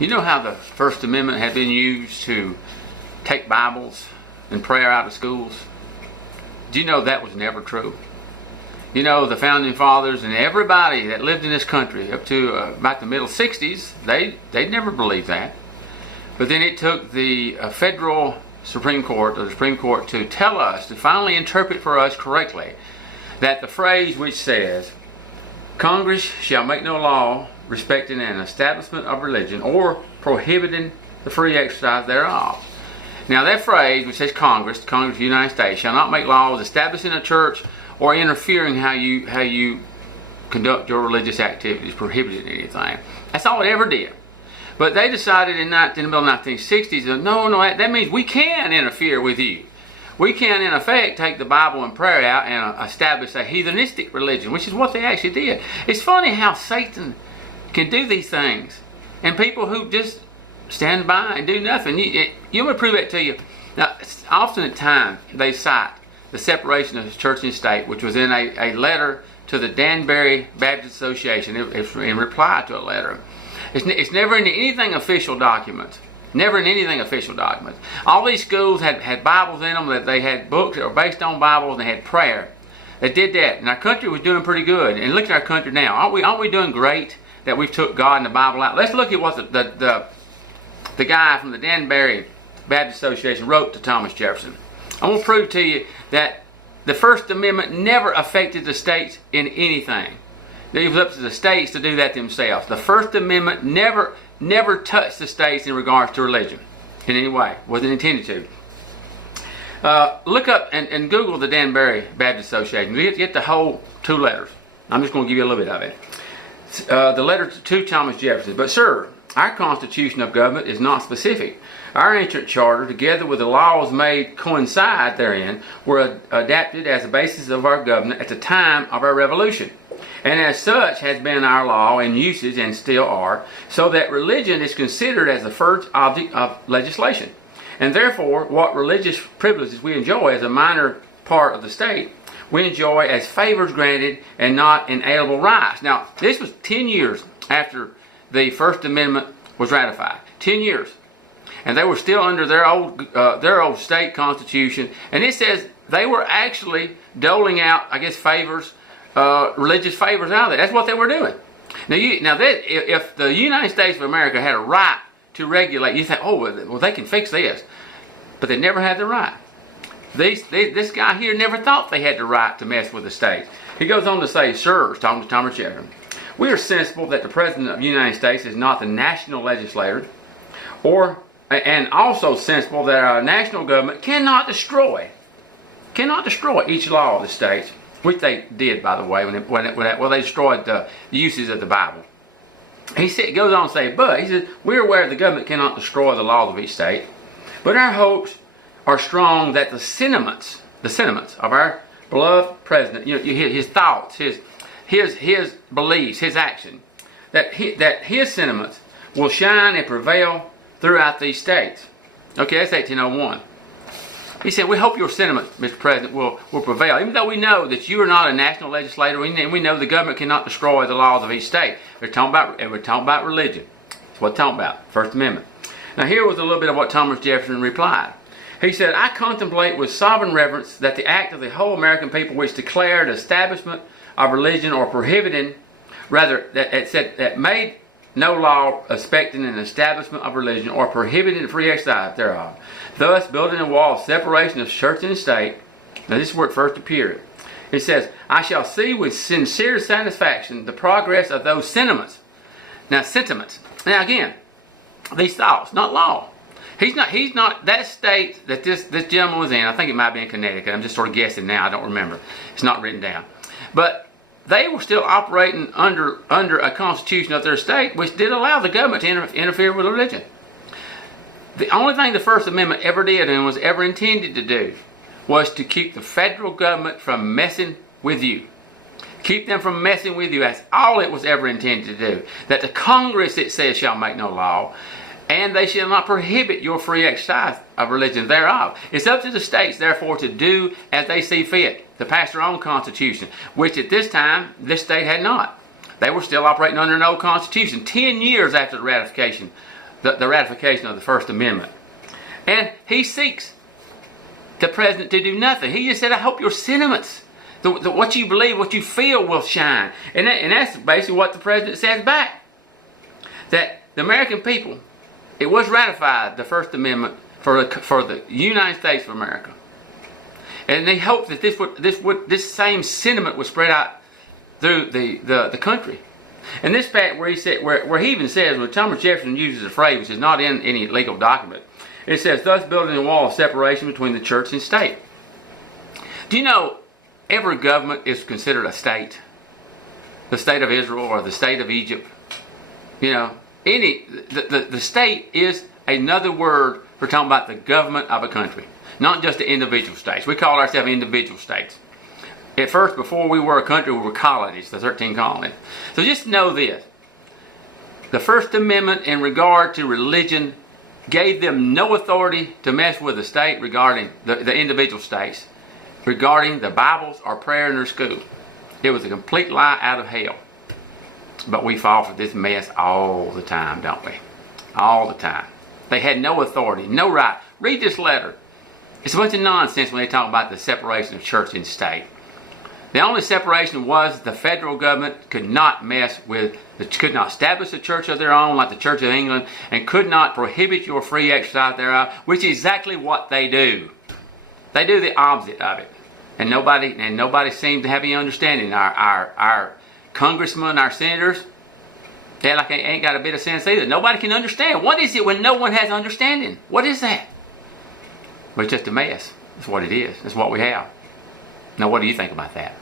You know how the First Amendment had been used to take Bibles and prayer out of schools? Do you know that was never true? You know, the Founding Fathers and everybody that lived in this country up to about the middle 60s, they never believed that. But then it took the federal Supreme Court, or the Supreme Court, to tell us, to finally interpret for us correctly, that the phrase which says, Congress shall make no law respecting an establishment of religion or prohibiting the free exercise thereof. Now that phrase which says Congress of the United States, shall not make laws establishing a church or interfering how you conduct your religious activities, prohibiting anything. That's all it ever did. But they decided in the middle 1960s, no, that means we can interfere with you. We can, in effect, take the Bible and prayer out and establish a heathenistic religion, which is what they actually did. It's funny how Satan can do these things, and people who just stand by and do nothing. You want me to prove it to you? Now, often at times, they cite the separation of church and state, which was in a letter to the Danbury Baptist Association. It's in reply to a letter. It's never in anything official documents. Never in anything official documents. All these schools had Bibles in them, that they had books that were based on Bibles, and they had prayer. They did that, and our country was doing pretty good. And look at our country now. Aren't we doing great that we've took God and the Bible out? Let's look at what the guy from the Danbury Baptist Association wrote to Thomas Jefferson. I want to prove to you that the First Amendment never affected the states in anything. It was up to the states to do that themselves. The First Amendment never touched the states in regards to religion in any way. Wasn't intended to. Look up and Google the Danbury Baptist Association. You get the whole 2 letters. I'm just going to give you a little bit of it. The letter to Thomas Jefferson. But sir, our Constitution of Government is not specific. Our ancient charter, together with the laws made coincide therein, were adapted as the basis of our government at the time of our Revolution, and as such has been our law and usage, and still are, so that religion is considered as the first object of legislation. And therefore, what religious privileges we enjoy as a minor part of the state, we enjoy as favors granted and not inalienable rights. Now, this was 10 years after the First Amendment was ratified. 10 years. And they were still under their old state constitution. And it says they were actually doling out, I guess, favors, religious favors out of it. That's what they were doing. Now, if the United States of America had a right to regulate, you think, oh, well, they can fix this. But they never had the right. This guy here never thought they had the right to mess with the states. He goes on to say, sirs, talking to Thomas Jefferson, we are sensible that the President of the United States is not the national legislator, and also sensible that our national government cannot destroy each law of the states, which they did, by the way, when they destroyed the uses of the Bible. He goes on to say, but he says, we're aware the government cannot destroy the laws of each state, but our hopes are strong that the sentiments of our beloved president, his thoughts, his beliefs, his action, that his sentiments will shine and prevail throughout these states. Okay, that's 1801. He said, we hope your sentiments, Mr. President, will prevail. Even though we know that you are not a national legislator, and we know the government cannot destroy the laws of each state. We're talking about religion. That's what we're talking about, First Amendment. Now here was a little bit of what Thomas Jefferson replied. He said, I contemplate with sovereign reverence that the act of the whole American people which declared establishment of religion or prohibiting, that made no law respecting an establishment of religion or prohibiting the free exercise thereof, thus building a wall of separation of church and state. Now this is where it first appeared. It says, I shall see with sincere satisfaction the progress of those sentiments. Now sentiments. Now again, these thoughts, not law. He's not that state that this gentleman was in. I think it might be in Connecticut. I'm just sort of guessing now. I don't remember. It's not written down. But they were still operating under a constitution of their state, which did allow the government to interfere with religion. The only thing the First Amendment ever did and was ever intended to do was to keep the federal government from messing with you. Keep them from messing with you. That's all it was ever intended to do. That the Congress, it says, shall make no law, and they shall not prohibit your free exercise of religion thereof. It's up to the states, therefore, to do as they see fit, to pass their own constitution, which at this time, this state had not. They were still operating under an old constitution, 10 years after the ratification the ratification of the First Amendment. And he seeks the president to do nothing. He just said, I hope your sentiments, what you believe, what you feel will shine. And that's basically what the president says back. That the American people, it was ratified, the First Amendment, for the United States of America. And they hoped that this same sentiment would spread out through the country. And this fact where he even says, when Thomas Jefferson uses a phrase which is not in any legal document, it says, thus building a wall of separation between the church and state. Do you know every government is considered a state? The state of Israel or the state of Egypt. You know, the state is another word for talking about the government of a country, not just the individual states. We call ourselves individual states. At first, before we were a country, we were colonies, the 13 colonies. So just know this. The First Amendment in regard to religion gave them no authority to mess with the state regarding the individual states, regarding the Bibles or prayer in their school. It was a complete lie out of hell. But we fall for this mess all the time, don't we? All the time. They had no authority, no right. Read this letter. It's a bunch of nonsense when they talk about the separation of church and state. The only separation was the federal government could not could not establish a church of their own like the Church of England, and could not prohibit your free exercise thereof, which is exactly what they do. They do the opposite of it. And nobody seems to have any understanding. Our congressmen, our senators, they ain't got a bit of sense either. Nobody can understand. What is it when no one has understanding? What is that? Well, it's just a mess. That's what it is. That's what we have. Now, what do you think about that?